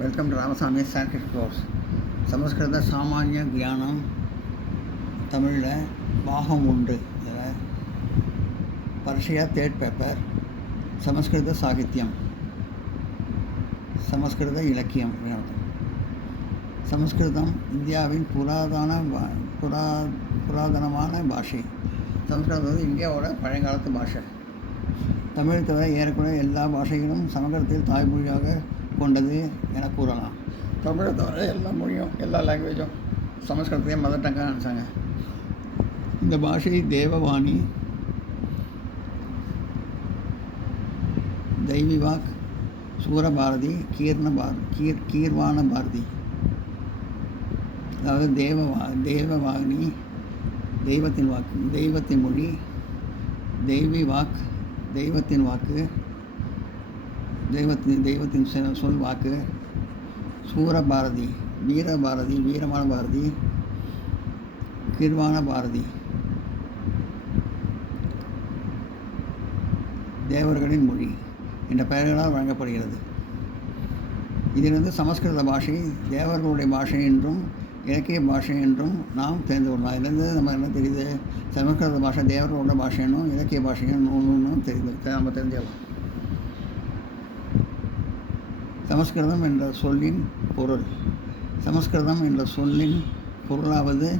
Welcome to Ramasamy Sanskrit course. சமஸ்கிருத சாமானிய கியானம் தமிழில் பாகம் 1. இதில் பரிட்சையா 3rd பேப்பர். சமஸ்கிருத சாகித்யம், சமஸ்கிருத இலக்கியம். சமஸ்கிருதம் இந்தியாவின் புராதனமான பாஷை. சமஸ்கிருதம் வந்து இந்தியாவோட பழையங்காலத்து பாஷை. தமிழ் தவிர ஏறக்குறைய எல்லா பாஷைகளும் சமஸ்கிருதத்தில் தாய்மொழியாக கொண்டது என கூறலாம். தமிழை தவிர எல்லா மொழியும், எல்லா லாங்குவேஜும் சமஸ்கிருதத்தையே மதர் டங்காக நினச்சாங்க. இந்த பாஷை தேவவாணி, தெய்விவாக், சூரபாரதி, கீர்வாண பாரதி. அதாவது தேவவாணி தெய்வத்தின் வாக்கு, தெய்வத்தின் மொழி; தெய்விவாக் தெய்வத்தின் வாக்கு, தெய்வத்தின் சொல் வாக்கு; சூரபாரதி வீரபாரதி, வீரமான பாரதி; கீர்வாண பாரதி தேவர்களின் மொழி என்ற பெயர்களால் வழங்கப்படுகிறது. இதிலிருந்து சமஸ்கிருத பாஷை தேவர்களுடைய பாஷை என்றும் இலக்கிய பாஷை என்றும் நாம் தெரிந்து கொள்ளலாம். இதிலிருந்து நம்ம என்ன தெரியுது? சமஸ்கிருத பாஷை தேவர்களோட பாஷைன்னும் இலக்கிய பாஷையும் ஒன்றும் நம்ம தெரிஞ்சுக்கலாம். சமஸ்கிருதம் என்ற சொல்லின் பொருள். சமஸ்கிருதம் என்ற சொல்லின் பொருளாவது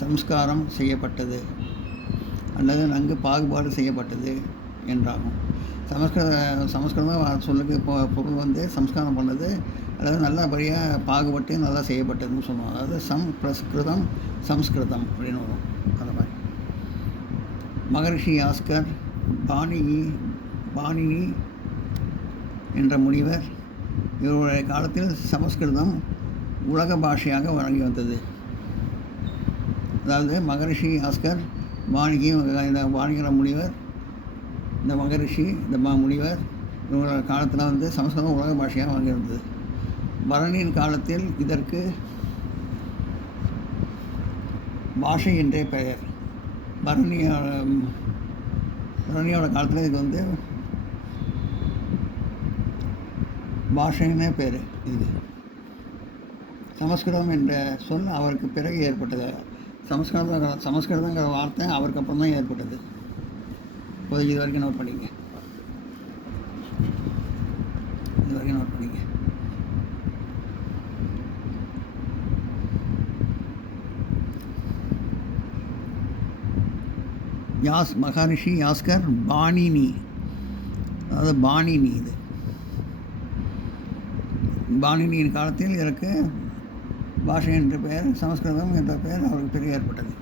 சம்ஸ்காரம் செய்யப்பட்டது அல்லது நன்கு பாகுபாடு செய்யப்பட்டது என்றாகும். சமஸ்கிருதம் சொல்லுக்கு பொருள் வந்து சம்ஸ்காரம் பண்ணது அல்லது நல்லபடியாக பாகுபட்டு நல்லா செய்யப்பட்டதுன்னு சொல்லுவோம். அதாவது கிருதம் சம்ஸ்கிருதம் அப்படின்னு வரும். அந்த மாதிரி மகரிஷி யாஸ்கர், பாணினி என்ற முனிவர் இவருடைய காலத்தில் சமஸ்கிருதம் உலக பாஷையாக வழங்கி வந்தது. அதாவது மகரிஷி யாஸ்கர், பாணிகிற முனிவர், இந்த மகரிஷி, இந்த முனிவர் இவங்களோட காலத்தில் வந்து சமஸ்கிருதம் உலக பாஷையாக வழங்கி வந்தது. பரணியின் காலத்தில் இதற்கு பாஷை என்றே பெயர். பரணியோட காலத்தில் இதுக்கு வந்து பாஷைன்னே பேர். இது சமஸ்கிருதம் என்ற சொல் அவருக்கு பிறகு ஏற்பட்டது. சமஸ்கிருதங்கிற வார்த்தை அவருக்கு அப்புறம் தான் ஏற்பட்டது. இப்போதைக்கு இது வரைக்கும் நோட் பண்ணிங்க. மகரிஷி யாஸ்கர், பாணினி, அதாவது பாணினி. இது பாணினியின் காலத்தில் இதற்கு பாஷை என்ற பெயர், சமஸ்கிருதம் என்ற பெயர் அவருக்கு பிறகு ஏற்பட்டது.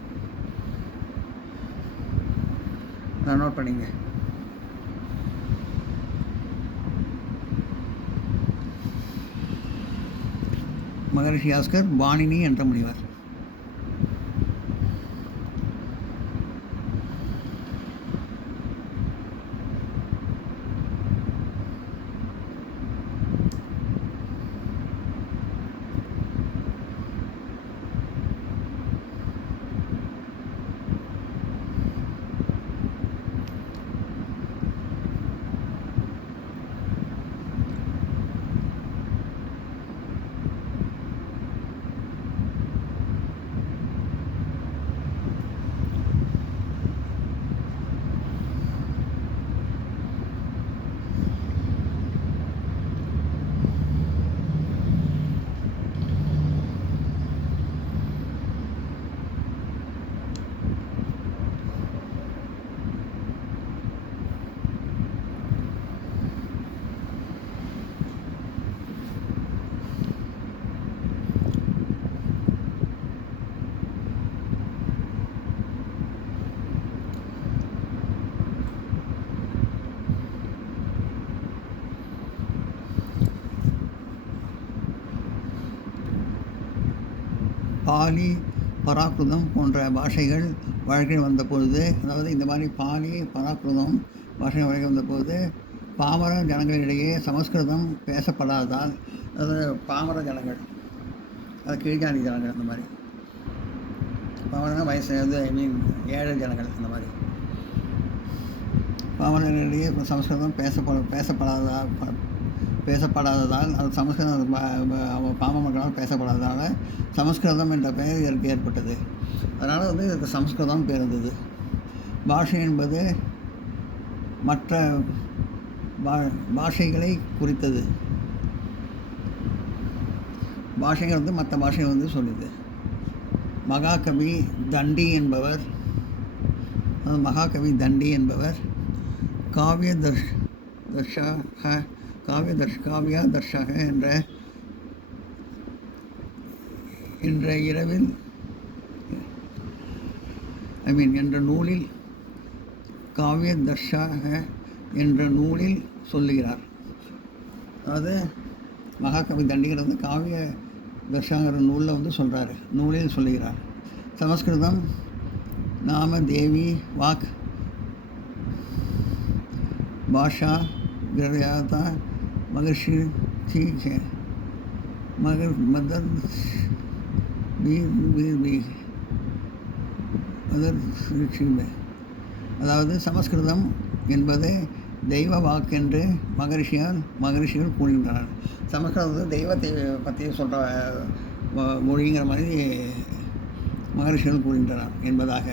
நான் நோட் பண்ணிங்க. மகரிஷி யாஸ்கர், பாணினி என்ற முனிவர். பாலி, பராக்ருதம் போன்ற பாஷைகள் வழக்கில் வந்தபொழுது, அதாவது இந்த மாதிரி பாலி, பராக்ருதம் பாஷைகள் வழக்கி வந்தபோது பாமர ஜனங்களிடையே சமஸ்கிருதம் பேசப்படாததால், அதாவது பாமர ஜனங்கள், அது கீழ்ஜாதி ஜனங்கள், அந்த மாதிரி பாமரனா வயசு ஏழை ஜனங்கள், அந்த மாதிரி பாமரர்களிடையே சமஸ்கிருதம் பேசப்படாததால், அது சமஸ்கிருதம் பாமர மக்களால் பேசப்படாததால் சமஸ்கிருதம் என்ற பெயர் இதற்கு ஏற்பட்டது. அதனால் வந்து இதுக்கு சமஸ்கிருதம் பேர் இருந்தது. பாஷை என்பது மற்ற பாஷைகளை குறித்தது. பாஷைகள் வந்து மற்ற பாஷைகள் வந்து சொல்லுது. மகாகவி தண்டி என்பவர் காவிய தர்ஷக என்ற நூலில் காவிய தர்ஷக என்ற நூலில் சொல்லுகிறார். அதாவது மகாகவி தண்டிகிறது காவிய தர்ஷாங்கிற நூலில் வந்து நூலில் சொல்லுகிறார். சமஸ்கிருதம் நாம தேவி வாக் பாஷா கிரயாதா மகர்ஷி அதாவது சமஸ்கிருதம் என்பது தெய்வ வாக்கென்று மகரிஷிகள் கூறுகின்றனர். சமஸ்கிருதத்தை தெய்வத்தை பற்றி சொல்கிற மொழிங்கிற மாதிரி மகரிஷிகள் கூறுகின்றனர் என்பதாக.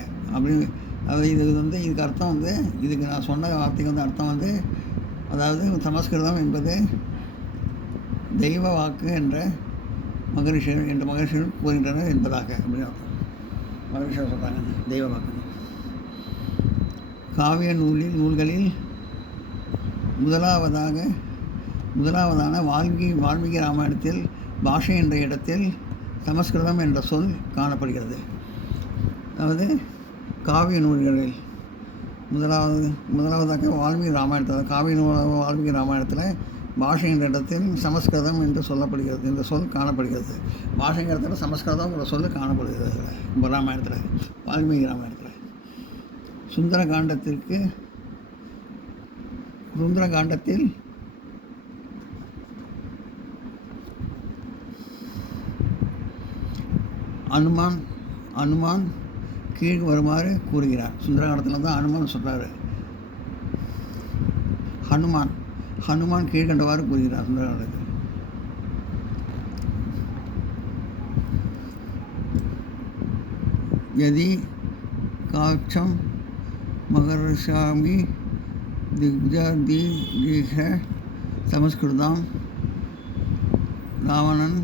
அதாவது இதுக்கு அர்த்தம் வந்து, இதுக்கு நான் சொன்ன வார்த்தைக்கு வந்து அர்த்தம் வந்து, அதாவது சமஸ்கிருதம் என்பது தெய்வ வாக்கு என்ற மகரிஷிகள் கூறுகின்றனர் என்பதாக. அப்படின்னு மகரிஷிகள் சொல்கிறாங்க தெய்வ வாக்கு. காவிய நூல்களில் முதலாவதான வால்மீகி ராமாயணத்தில் பாஷை என்ற இடத்தில் சமஸ்கிருதம் என்ற சொல் காணப்படுகிறது. அதாவது காவிய நூல்களில் முதலாவதாக வால்மீகி ராமாயணத்தில் பாஷை என்ற இடத்தில் சமஸ்கிருதம் என்று சொல்லப்படுகிறது, இந்த சொல் காணப்படுகிறது. பாஷைங்கிற இடத்துல சமஸ்கிருதம் என்ற சொல் காணப்படுகிறது வால்மீகி ராமாயணத்தில். சுந்தரகாண்டத்தில் அனுமான் கீழ் வருமாறு கூறுகிறார். சுந்தரகாண்டத்தில் தான் அனுமான் சொல்கிறாரு. ஹனுமான் கீழ்கண்டவாறு கூறுகிறார் சுந்தரகாண்டத்தில். யதி காட்சம் மகர்ஷாமி திக்ஜாதீக சமஸ்கிருதம் ராவணன்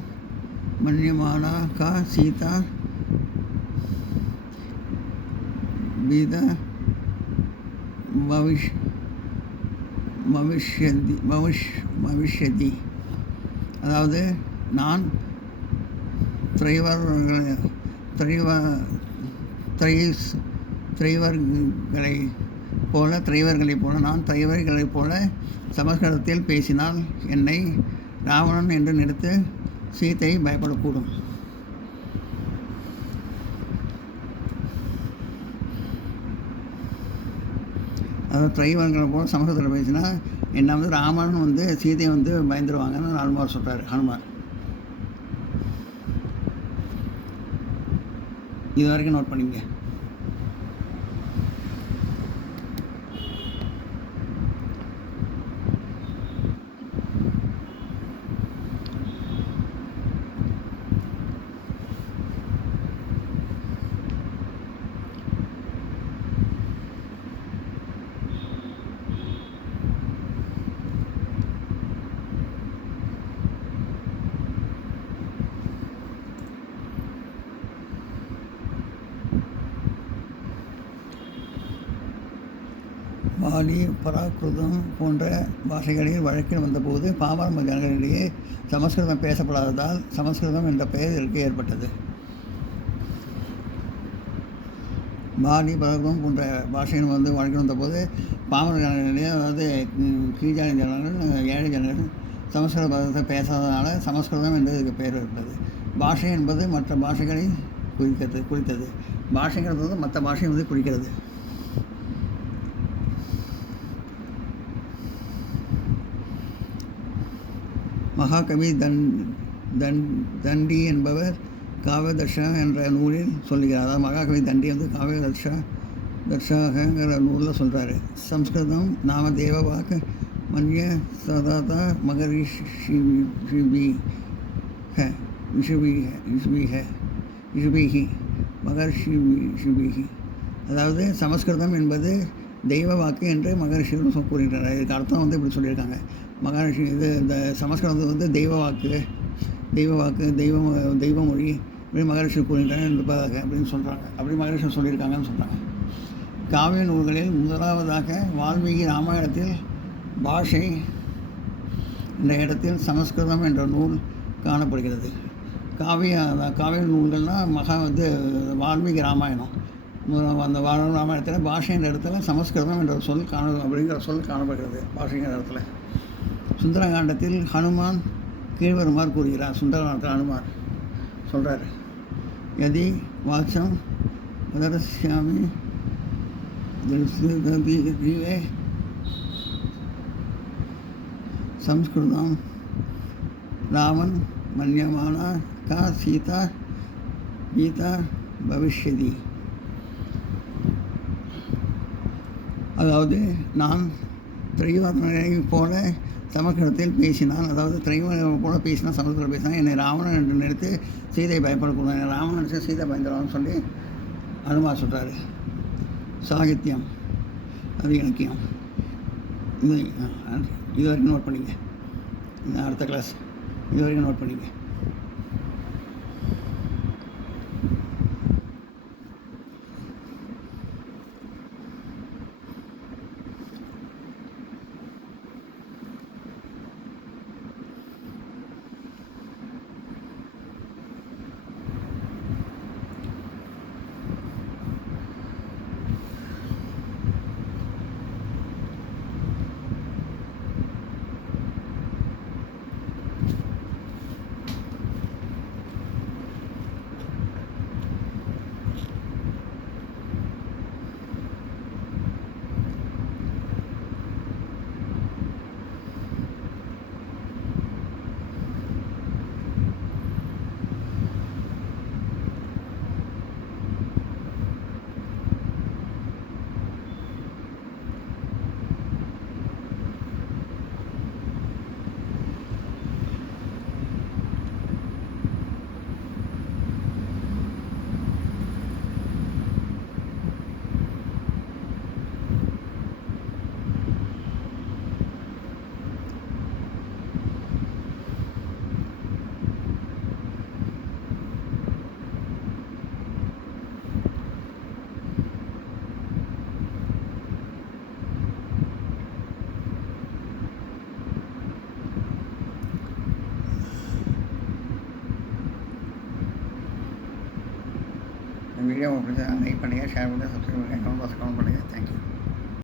மன்யமானா கா சீதா பீத பவிஷ்யதி. அதாவது நான் திரைவர்களைப் போல சமஸ்கிருதத்தில் பேசினால் என்னை ராவணன் என்று நினைத்து சீதை பயப்படக்கூடும். அதாவது திரைவர்களை போல சமஸ்கிருதத்தில் பேசினா என்ன வந்து ராவணன் வந்து சீதையை வந்து பயந்துருவாங்கன்னு ஹனுமார் சொல்கிறார். இது வரைக்கும் நோட் பண்ணிங்க. பாலி பிராகிருதம் போன்ற பாஷைகளில் வழக்கில் வந்தபோது பாமர ஜனங்களிடையே சமஸ்கிருதம் பேசப்படாததால் சமஸ்கிருதம் என்ற பெயர் இதற்கு ஏற்பட்டது. பாலி பிராகிருதம் போன்ற பாஷைகள் வந்து வழக்கில் வந்தபோது பாமர ஜனங்களிடையே, அதாவது கீழ்ஜாதி ஜனங்கள், ஏழை ஜனங்கள் சமஸ்கிருதத்தை பேசாததால் சமஸ்கிருதம் என்று இதுக்கு பெயர் ஏற்பட்டது. பாஷை என்பது மற்ற பாஷைகளை குறித்தது. பாஷைங்கிறது மற்ற பாஷையை வந்து குறிக்கிறது. மகாகவி தண்டி என்பவர் காவியதர்ஷா என்ற நூலில் சொல்லுகிறார். அதாவது மகாகவி தண்டி வந்து காவியதர்ஷாங்கிற நூலில் சொல்கிறாரு. சம்ஸ்கிருதம் நாம தேவ வாக்கு मन्य सदाता मगर्षिभिः है ऋषिभिः மகர்ஷிபிகி. அதாவது சமஸ்கிருதம் என்பது தெய்வ வாக்கு என்று மகர்ஷிகள் கூறுகின்றனர். இதுக்கு அர்த்தம் வந்து இப்படி சொல்லியிருக்காங்க. மகர்ஷி இது இந்த சமஸ்கிருதம் வந்து தெய்வ வாக்கு தெய்வ மொழி இப்படி மகர்ஷி கூறுகின்றனர் என்பதாக அப்படின்னு சொல்கிறாங்க. அப்படி மகர்ஷி சொல்லியிருக்காங்கன்னு சொல்கிறாங்க. காவிய நூல்களில் முதலாவதாக வால்மீகி ராமாயணத்தில் பாஷை என்ற இடத்தில் சமஸ்கிருதம் என்ற நூல் காணப்படுகிறது. காவிய நூல்கள்னால் வால்மீகி ராமாயணம். அந்த ராமாயணத்தில் பாஷை என்ற இடத்துல சமஸ்கிருதம் என்ற சொல் அப்படிங்கிற சொல் காணப்படுகிறது. பாஷைங்கிற இடத்துல சுந்தரகாண்டத்தில் ஹனுமான் கீழ்வருமாறு கூறுகிறார். சுந்தரகாண்டத்தில் ஹனுமான் சொல்கிறார், யதி வாச்சம் உதரஸ்யாமி தீவே சம்ஸ்கிருதம் ராமன் மன்யமானா கா சீதா கீதா பவிஷ்யதி. அதாவது நான் திரைவர்ணனை போல சமஸ்கிருதத்தில் பேசினான். அதாவது திரைவர்ணனை போல பேசினா சமஸ்கிருதம் பேசினான். என்னை ராவணன் என்று நினைத்து சீதை பயப்படக்கூடாது. என்னை ராவணன் நினைச்சு சீதை பயந்துடுவான்னு சொல்லி அனுமார் சொல்கிறாரு. சாகித்யம் அது இலக்கியம். இது வரைக்கும் நோட் பண்ணிங்க. அடுத்த கிளாஸ் இது வரைக்கும் நோட் பண்ணிங்க. வீடியோ உங்களுக்கு லைக் பண்ணுங்கள், ஷேர் பண்ணுங்கள், சப்ஸ்கிரைப் பண்ணுங்கள், கமெண்ட் பாக்ஸ் கமெண்ட் பண்ணுங்கள். தேங்க்யூ.